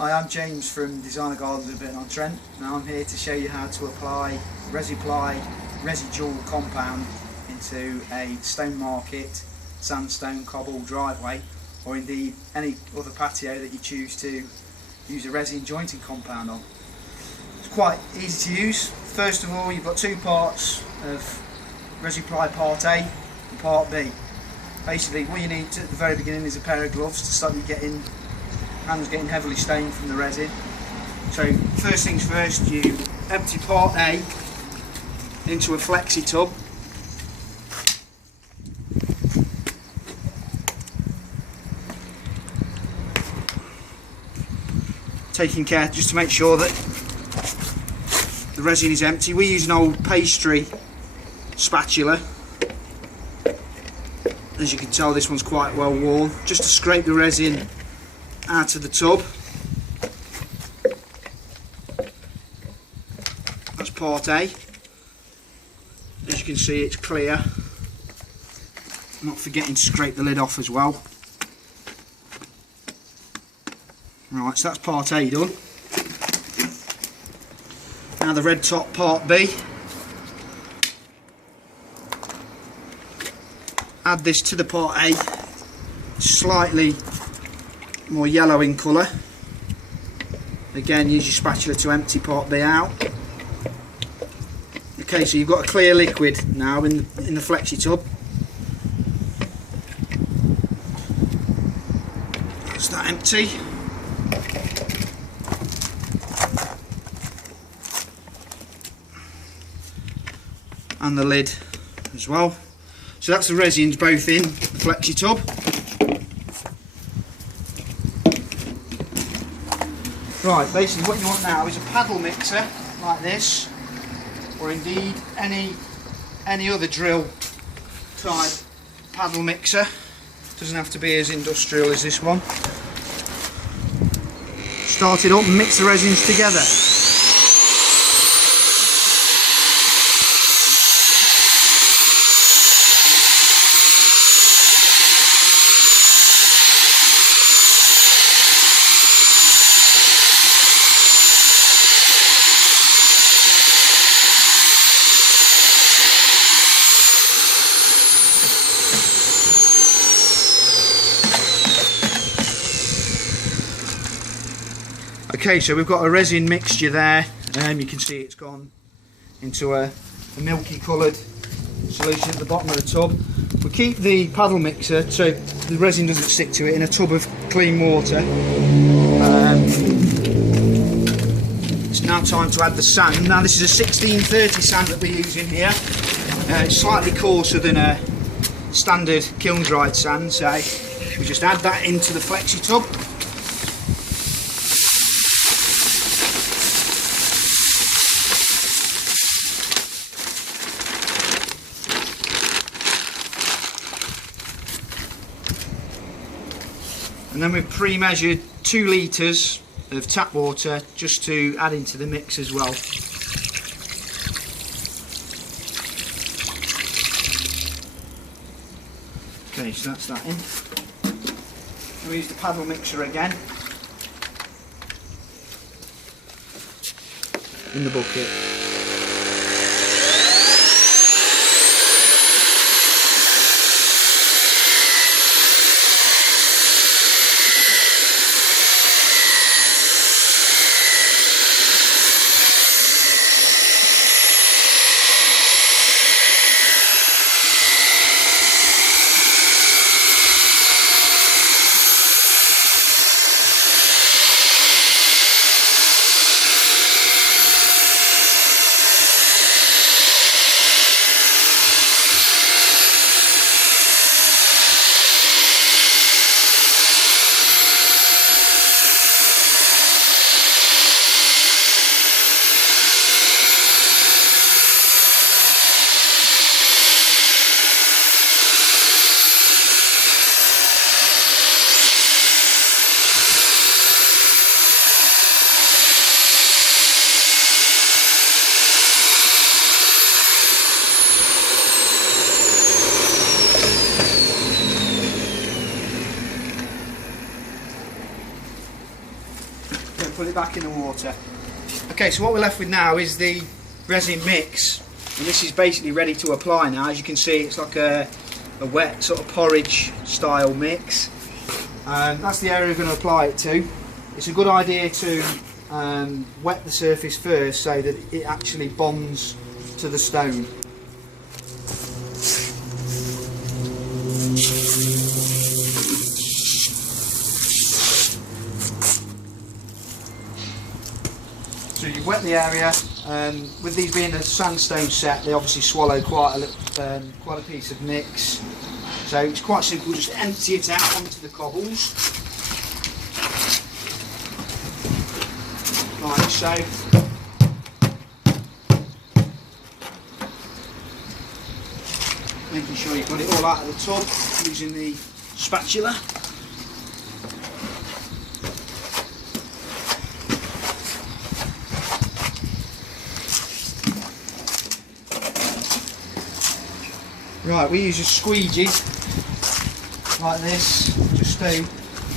Hi, I'm James from Designer Gardens a bit on Trent. Now I'm here to show you how to apply Residual compound into a stone market, sandstone cobble driveway, or indeed any other patio that you choose to use a resin jointing compound on. It's quite easy to use. First of all, you've got two parts of Residual, part A and part B. Basically what you need at the very beginning is a pair of gloves to stop you hands getting heavily stained from the resin. So first things first, you empty part A into a flexi tub. Taking care just to make sure that the resin is empty. We use an old pastry spatula. As you can tell, this one's quite well worn, just to scrape the resin out of the tub. That's part A. As you can see, it's clear. Not forgetting to scrape the lid off as well. Right, so that's part A done. Now the red top, part B. Add this to the part A, slightly more yellow in colour. Again, use your spatula to empty part B out. Okay, so you've got a clear liquid now in the flexi tub. That's that empty. And the lid as well. So that's the resins both in the flexi tub. Right, basically what you want now is a paddle mixer like this, or indeed any other drill type paddle mixer. Doesn't have to be as industrial as this one. Start it up and mix the resins together. Okay, so we've got a resin mixture there. You can see it's gone into a milky coloured solution at the bottom of the tub. We keep the paddle mixer so the resin doesn't stick to it in a tub of clean water. It's now time to add the sand. Now this is a 1630 sand that we're using here. It's slightly coarser than a standard kiln dried sand, so we just add that into the flexi tub. And then we've pre-measured 2 litres of tap water just to add into the mix as well. Okay, so that's that in. And we use the paddle mixer again in the bucket. put it back in the water. Okay, so what we're left with now is the resin mix, and this is basically ready to apply now. As you can see, it's like a wet sort of porridge style mix. That's the area we're going to apply it to. It's a good idea to wet the surface first so that it actually bonds to the stone. So you wet the area. With these being a sandstone set, they obviously swallow quite a piece of mix. So it's quite simple, just empty it out onto the cobbles. Like so. Making sure you've got it all out of the tub using the spatula. Right, we use a squeegee like this, just to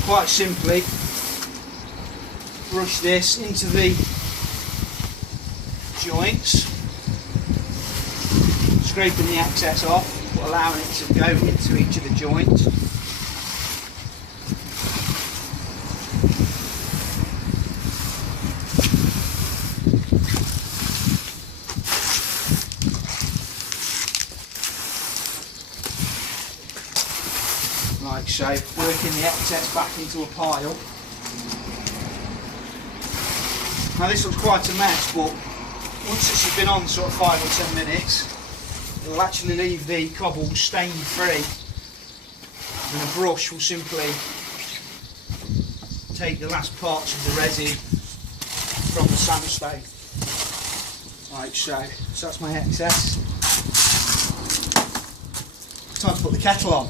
quite simply brush this into the joints, scraping the excess off, but allowing it to go into each of the joints. Like so, working the excess back into a pile. Now this looks quite a mess, but once this has been on sort of 5 or 10 minutes, it will actually leave the cobbles stain free, and a brush will simply take the last parts of the resin from the sandstone. Like so. So that's my excess. Time to put the kettle on.